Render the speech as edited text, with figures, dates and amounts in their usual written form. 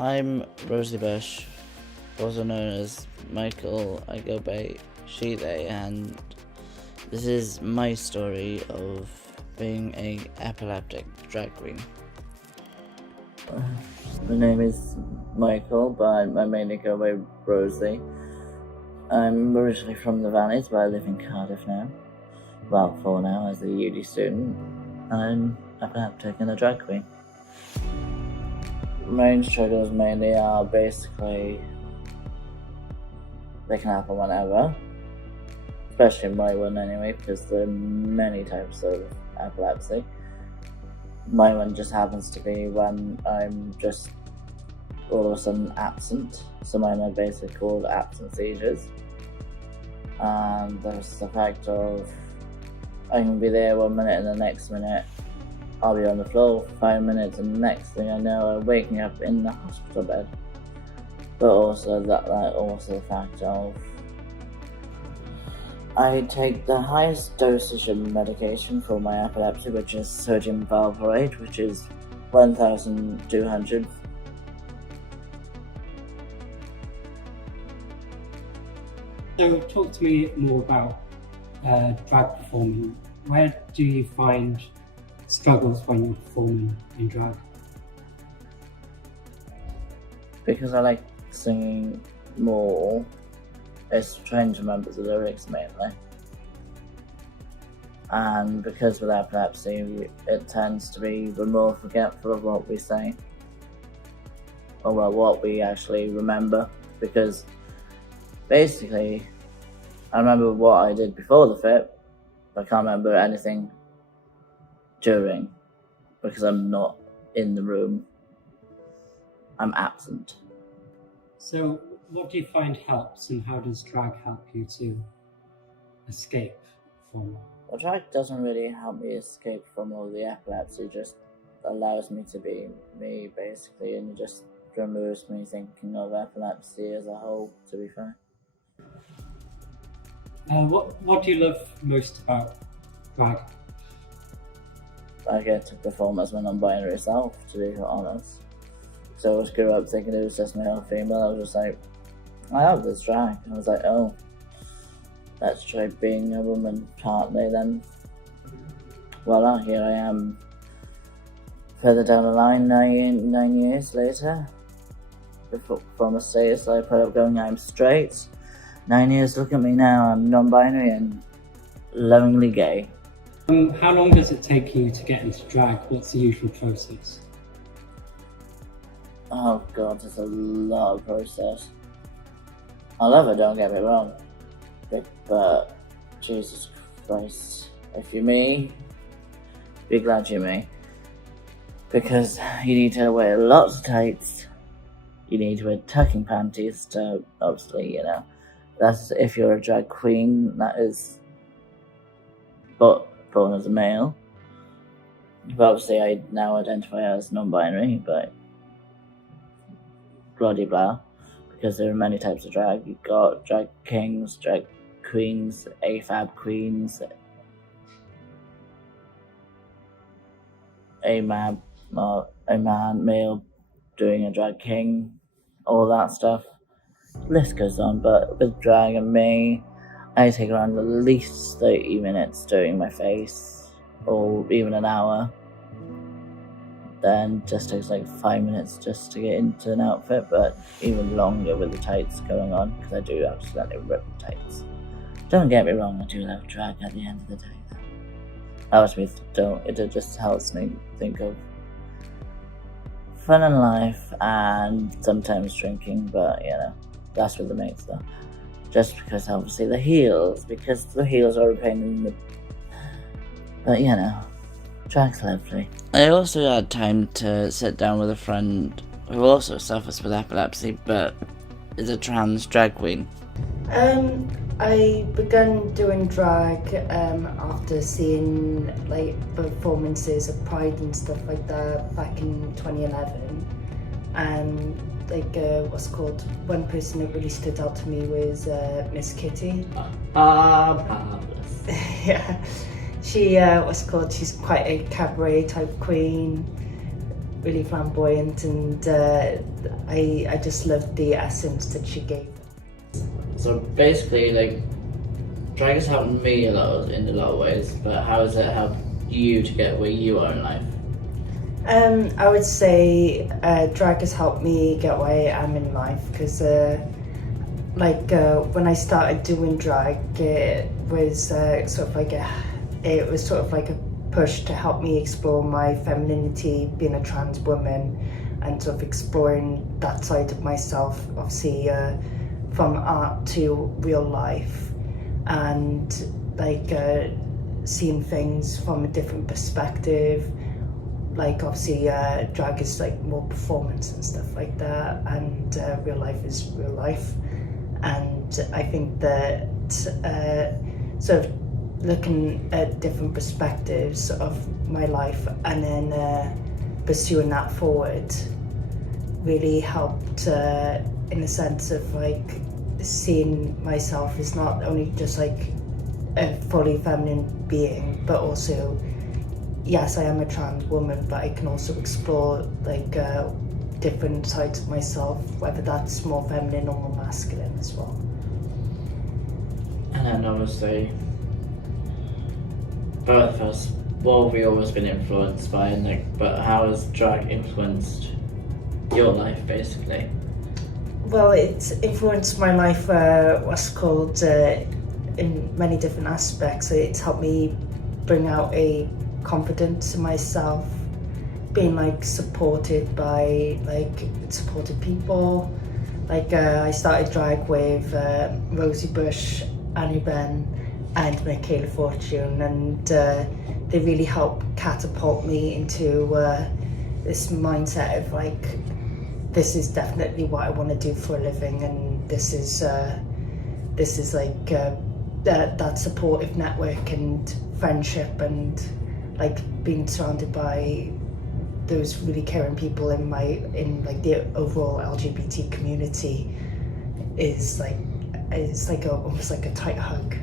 I'm Rosie Bush, also known as Michael. I go by she, they, and this is my story of being a epileptic drag queen. My name is Michael, but I mainly go by Rosie. I'm originally from the Valleys, but I live in Cardiff now. Well, for now, as a uni student. I'm epileptic and a drag queen. Main struggles mainly are basically they can happen whenever, especially my one anyway, because there are many types of epilepsy. My one just happens to be when I'm just all of a sudden absent, so mine are basically called absent seizures, and there's the fact of I can be there 1 minute and the next minute I'll be on the floor for 5 minutes, and the next thing I know I'm waking up in the hospital bed. But also also the fact of I take the highest dosage of medication for my epilepsy, which is sodium valproate, which is 1,200. So talk to me more about drag performing. Where do you find struggles when you're performing in drag? Because I like singing more, it's trying to remember the lyrics mainly. And because with epilepsy, it tends to be we're more forgetful of what we say, or well, what we actually remember. Because basically, I remember what I did before the fit, but I can't remember anything during, because I'm not in the room. I'm absent. So what do you find helps, and how does drag help you to escape from? Well, drag doesn't really help me escape from all the epilepsy, it just allows me to be me basically, and it just removes me thinking of epilepsy as a whole, to be fair. What do you love most about drag? I get to perform as my non-binary self, to be honest. So I always grew up thinking it was just male or female. I was just like, I have this drag. I was like, oh, let's try being a woman partly then. Voila, here I am. Further down the line, 9 years later, from a status I put up going, I'm straight. 9 years, look at me now, I'm non-binary and lovingly gay. How long does it take you to get into drag? What's the usual process? Oh god, it's a lot of process. I love it, don't get me wrong. But Jesus Christ, if you're me, be glad you're me. Because you need to wear lots of tights. You need to wear tucking panties to, obviously, that's if you're a drag queen, that is but born as a male. But obviously I now identify as non-binary, but blah de blah, because there are many types of drag. You've got drag kings, drag queens, AFAB queens, a man male doing a drag king, all that stuff. List goes on, but with drag and me, I take around at least 30 minutes doing my face, or even an hour. Then just takes like 5 minutes just to get into an outfit, but even longer with the tights going on, because I do accidentally rip the tights. Don't get me wrong, I do love drag at the end of the day though. It just helps me think of fun in life and sometimes drinking, but that's with the mates though. Just because obviously the heels are a pain in the... But drag's lovely. I also had time to sit down with a friend who also suffers with epilepsy, but is a trans drag queen. I began doing drag after seeing performances of Pride and stuff like that back in 2011, and one person that really stood out to me was Miss Kitty. Marvelous. Yeah, she's quite a cabaret type queen. really flamboyant, and I just loved the essence that she gave. So basically, like, drag has helped me in a lot of ways, but how has it helped you to get where you are in life? I would say drag has helped me get where I am in life, because when I started doing drag, it was sort of like a push to help me explore my femininity, being a trans woman, and sort of exploring that side of myself, obviously from art to real life, and seeing things from a different perspective. Like, obviously drag is like more performance and stuff like that, and real life is real life. And I think that sort of looking at different perspectives of my life and then pursuing that forward really helped in the sense of like seeing myself as not only just like a fully feminine being, but also, yes, I am a trans woman, but I can also explore like different sides of myself, whether that's more feminine or more masculine as well. And then obviously, both of us, what have we always been influenced by, and like, but how has drag influenced your life, basically? Well, it's influenced my life, what's called, in many different aspects. It's helped me bring out a confidence in myself, being like supported by like supported people. Like I started drag with Rosie, Annie Ben, and Michaela Fortune, and they really helped catapult me into this mindset of like, this is definitely what I want to do for a living, and this is like that supportive network and friendship, and like being surrounded by those really caring people in like the overall LGBT community is like almost like a tight hug.